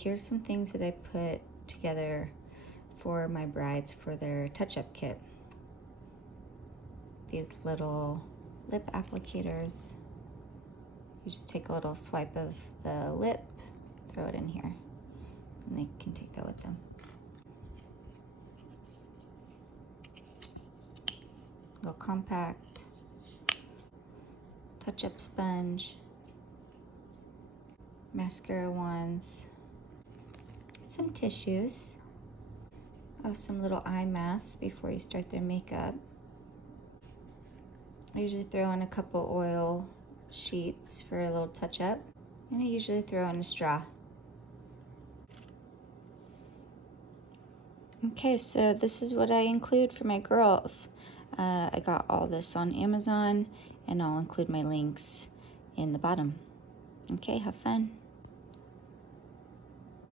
Here's some things that I put together for my brides for their touch-up kit. These little lip applicators. You just take a little swipe of the lip, throw it in here, and they can take that with them. A little compact touch-up sponge, mascara wands, some tissues, some little eye masks before you start their makeup. I usually throw in a couple oil sheets for a little touch-up, and I usually throw in a straw. Okay, so this is what I include for my girls. I got all this on Amazon, and I'll include my links in the bottom. Okay, have fun.